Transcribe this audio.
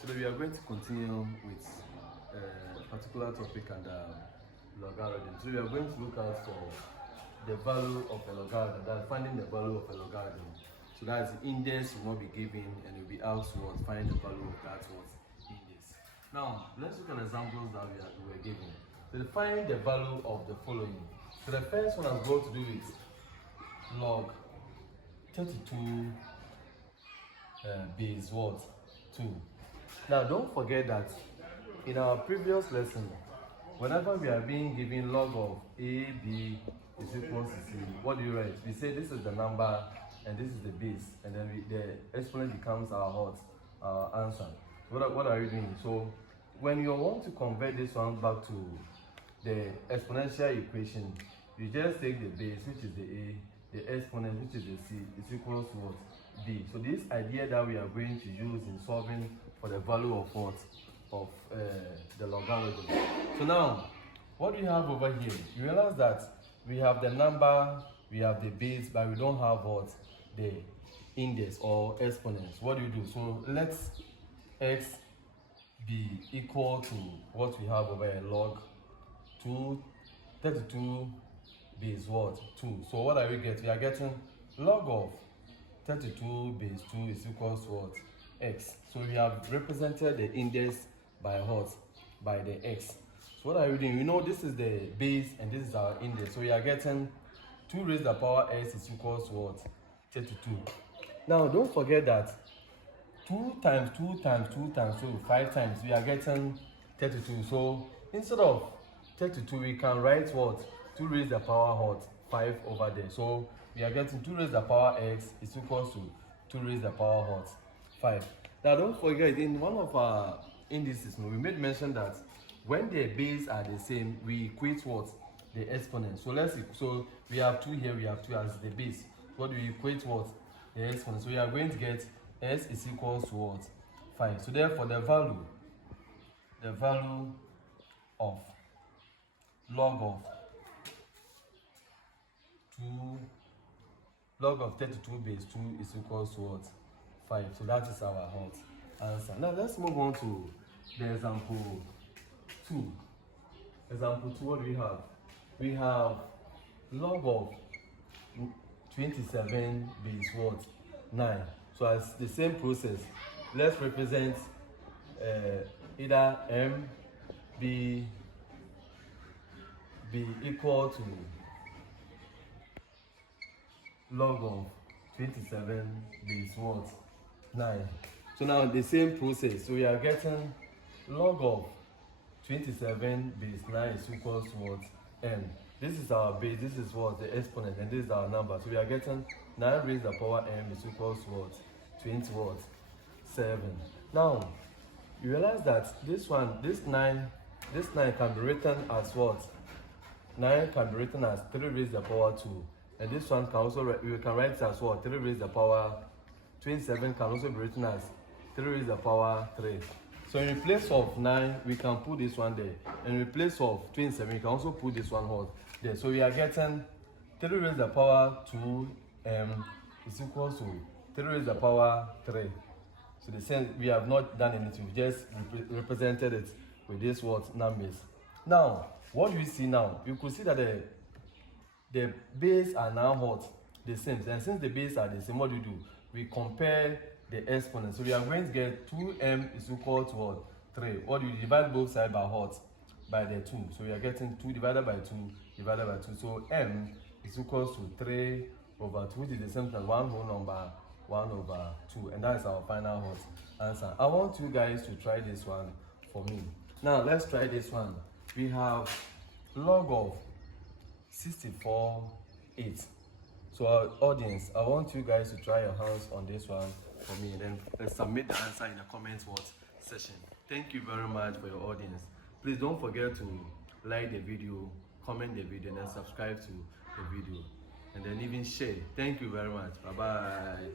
Today we are going to continue with a particular topic and logarithm. So we are going to look out for the value of a logarithm, that's finding the value of a logarithm. So that's the index will not be given and you'll be asked what find the value of that what index. Now let's look at examples that we were given. So to find the value of the following. So the first one has got to do with log 32 base what 2. Now don't forget that in our previous lesson, whenever we are being given log of a b is equals to c, what do you write? We say this is the number and this is the base, and then the exponent becomes our answer. What are you doing? So when you want to convert this one back to the exponential equation, you just take the base, which is the a, the exponent, which is the c, is equals to what? B. So this idea that we are going to use in solving for the value of what? Of the logarithm. So now, what we have over here, you realize that we have the number, we have the base, but we don't have what? The index or exponents. What do you do? So let's x be equal to what we have over here, log 32 base what? 2. So what are we getting? We are getting log of 32 base 2 is equals to what? X. So we have represented the index by what? By the x. So what are we doing? We know this is the base and this is our index. So we are getting 2 raised to the power x is equals to what? 32. Now don't forget that 2 times 2 times 2 times 2, 5 times, we are getting 32. So instead of 32, we can write what? 2 raised to the power what? 5 over there. So we are getting 2 raised to the power x is equals to 2 raised to the power what? 5. Now don't forget, in one of our indices, we made mention that when the base are the same, we equate what? The exponent. So we have 2 here, we have 2 as the base. What do we equate what? The exponent. So we are going to get s is equals to what? 5. So therefore the value of log of 32 base 2 is equals to what? 5. So that is our hot answer. Now let's move on to the example 2. Example 2, what do we have? We have log of 27 base what? 9. So as the same process, let's represent either m be equal to log of 27 base what? 9. So now the same process. So we are getting log of 27 base 9 is equals to what? M. This is our base, this is what? The exponent, and this is our number. So we are getting 9 raised to the power m is equals to what? 7. Now you realize that this 9 can be written as what? 9 can be written as 3 raised to the power 2. And this one can also, we can write it as what? 3 raised to the power 27 can also be written as 3 raised to the power 3. So in place of 9, we can put this one there. And in place of 27, we can also put this one there. So we are getting 3 raised to the power 2 is equals to 3 raised to the power 3. So the same, we have not done anything, we just represented it with this what? Numbers. Now, what do we see now? You could see that the base are now what? The same. And since the base are the same, what do? We compare the exponents. So we are going to get 2m is equal to what? 3. What do you divide both sides by what? By the 2. So we are getting 2 divided by 2 divided by 2. So m is equals to 3 over 2, which is the same as one whole number 1 over 2. And that is our final what? Answer. I want you guys to try this one for me. Now let's try this one. We have log of 64/8. So our audience, I want you guys to try your hands on this one for me, and then let's submit the answer in the comments section. Thank you very much for your audience. Please don't forget to like the video, comment the video, and then subscribe to the video, and then even share. Thank you very much. Bye bye.